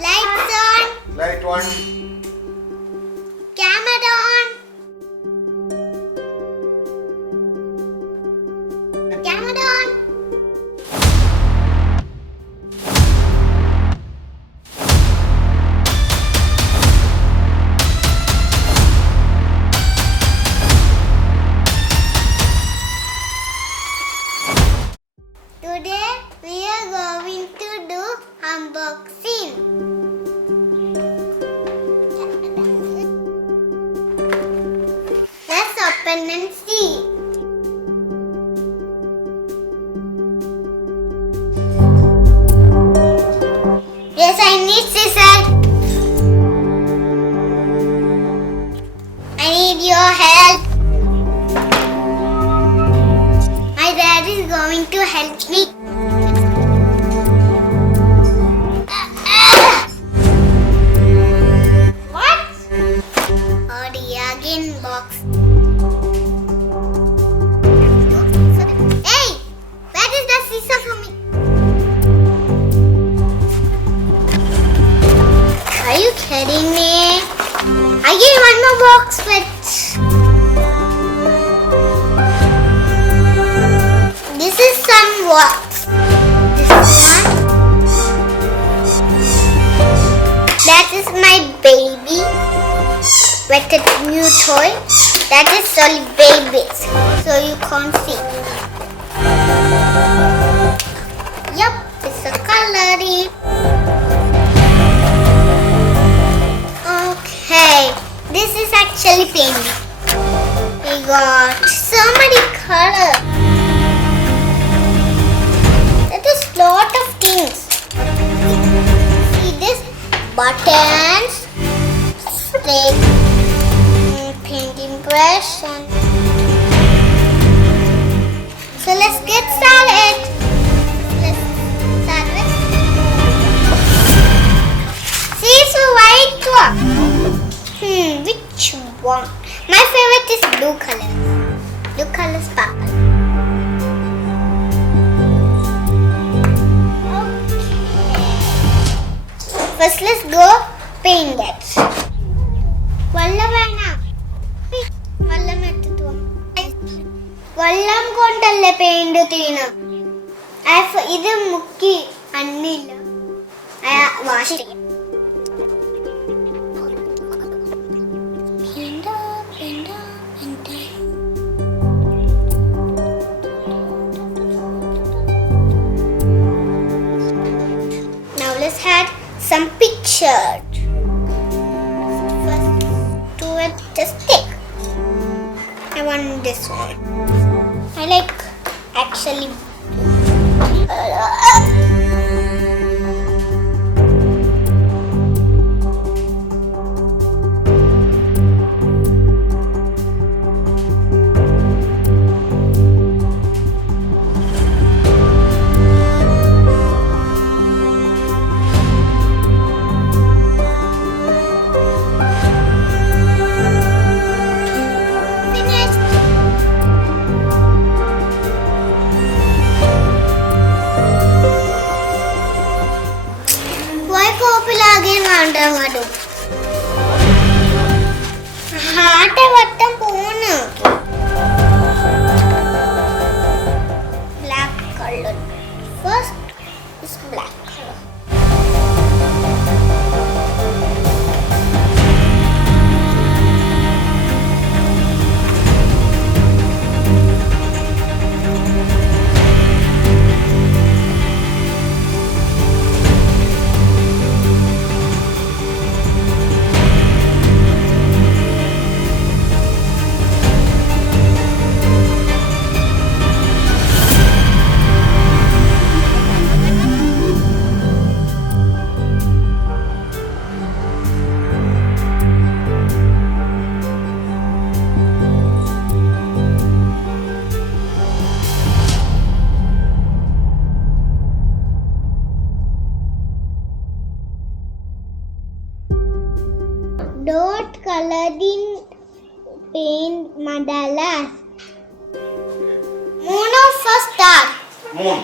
Lights on. Light on. Camera on. Camera on. Today we are going to do unboxing. Let's open and see. Yes, I need scissors. I need your help. My dad is going to help me. What? Oh, the again box. Hey, where is the scissor for me? Are you kidding me? Again, one more box with. This is some wax. This one. That is my baby. With a new toy. That is only babies. So you can't see. Yup, it's a coloring. Okay, this is actually painting. We got so many colors. That is lot of things. See this? Buttons, stick, painting brush, and so let's get started. Let's start with. See, it's a white one. Which one? My favorite is blue color. Blue color sparkle. First, let's go paint that. Vallam kontalla paint thina. Idu mukki annilla. Aya wash it. Now let's add some pictures. First, do it the stick. I want this one. I like actually. Black color. First is black color. Dot colored in paint mandalas. Moon or first star? Moon.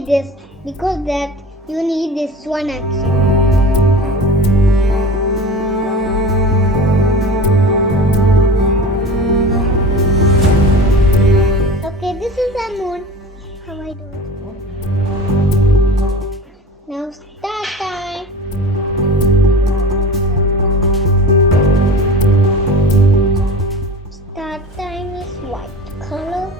like this because that you need this one actually. Okay, this is the moon. How I do it? Now start time. Start time is white color.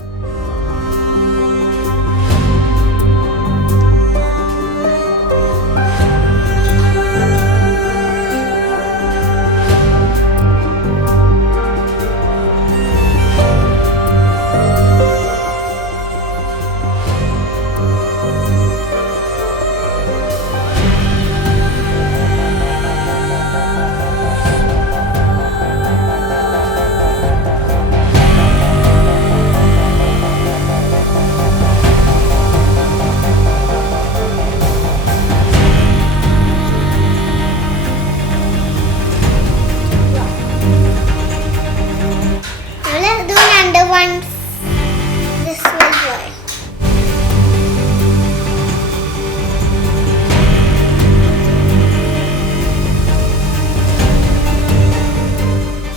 One, this was white.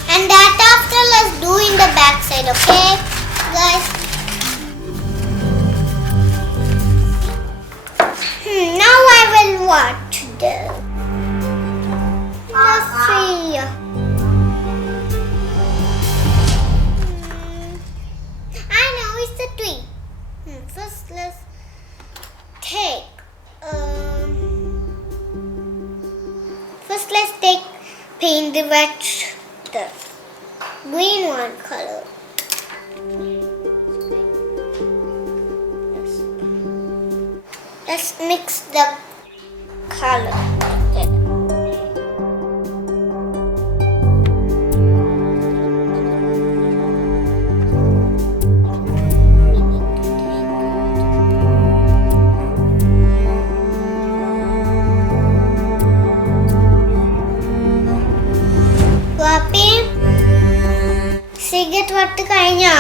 And that after let's do in the back side, okay, guys? Now I will watch this. Let's see. First, let's take. Paint the green one color. Let's mix the color. Sigat what kayaknya.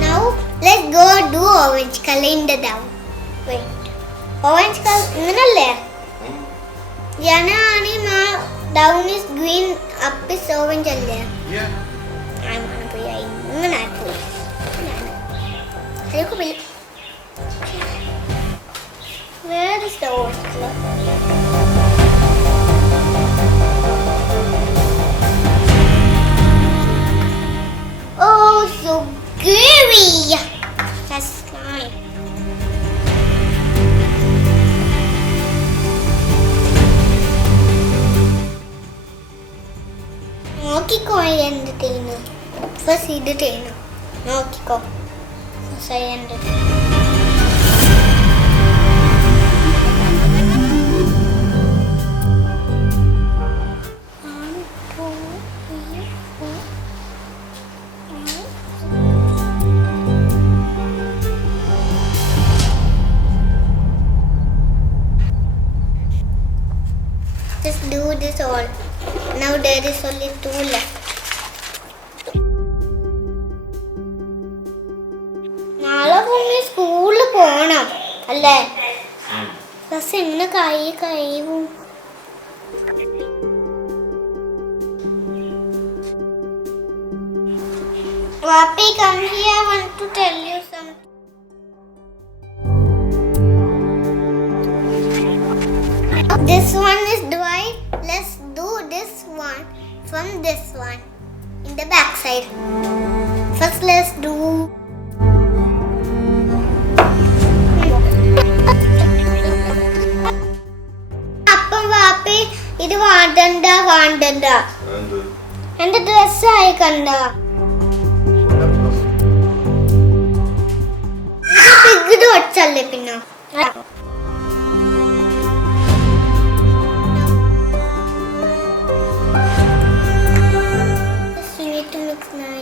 Now let's go do orange color in the down. Wait, orange color in Yana down is green, up is orange. Yeah. I'm gonna put it in. Where is the orange color? Oh, so gooey! That's slime. Nokico I entertainer. First entertainer. Nokico. First I entertainer. Just do this all. Now there is only 2 left. നാളെ പോയി സ്കൂളിൽ പോണം അല്ലേ? Bus എങ്ങനെ കഴിയും? Papi, come here. I want to tell you something. This one is dry. Let's do this one from this one in the back side. First, let's do. Appa, Papi, ഇത് വാണ്ടണ്ട. എന്റെ dress ആയി കണ്ട. ഇത് വെച്ചല്ലേ പിന്നെ. Just you need to mix nice.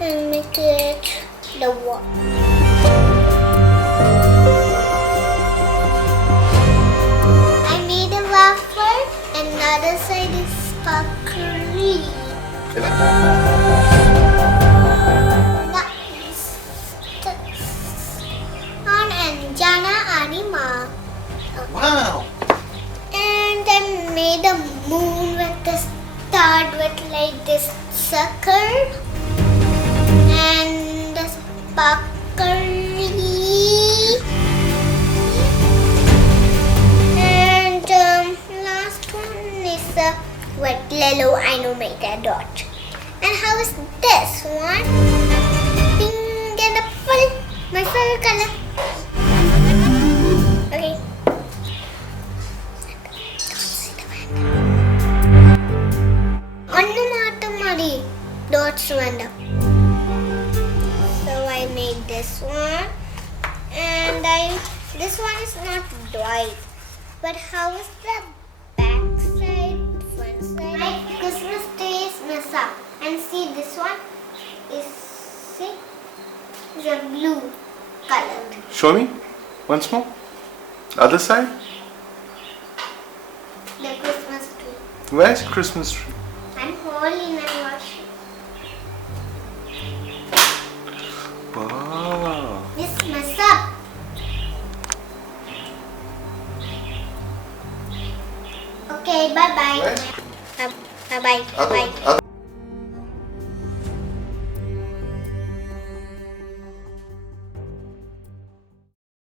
and make it the wall. I made a waffle and the other side is sparkly. On and Jana Anima. Wow! And I made a moon with the star with like this circle and the sparkly. And last one is a wet yellow. I know made a dot. And how is this one? Pink and apple. My favorite color. Okay. Dots went up. So I made this one, and this one is not white. But how is the back side, front side? My Christmas tree is messed up. And see, this one is a blue colored. Show me once more. Other side. The Christmas tree. Where's the Christmas tree? I'm holding and watching. Wow. This mess up. Okay, bye bye. Where? Bye bye. Bye.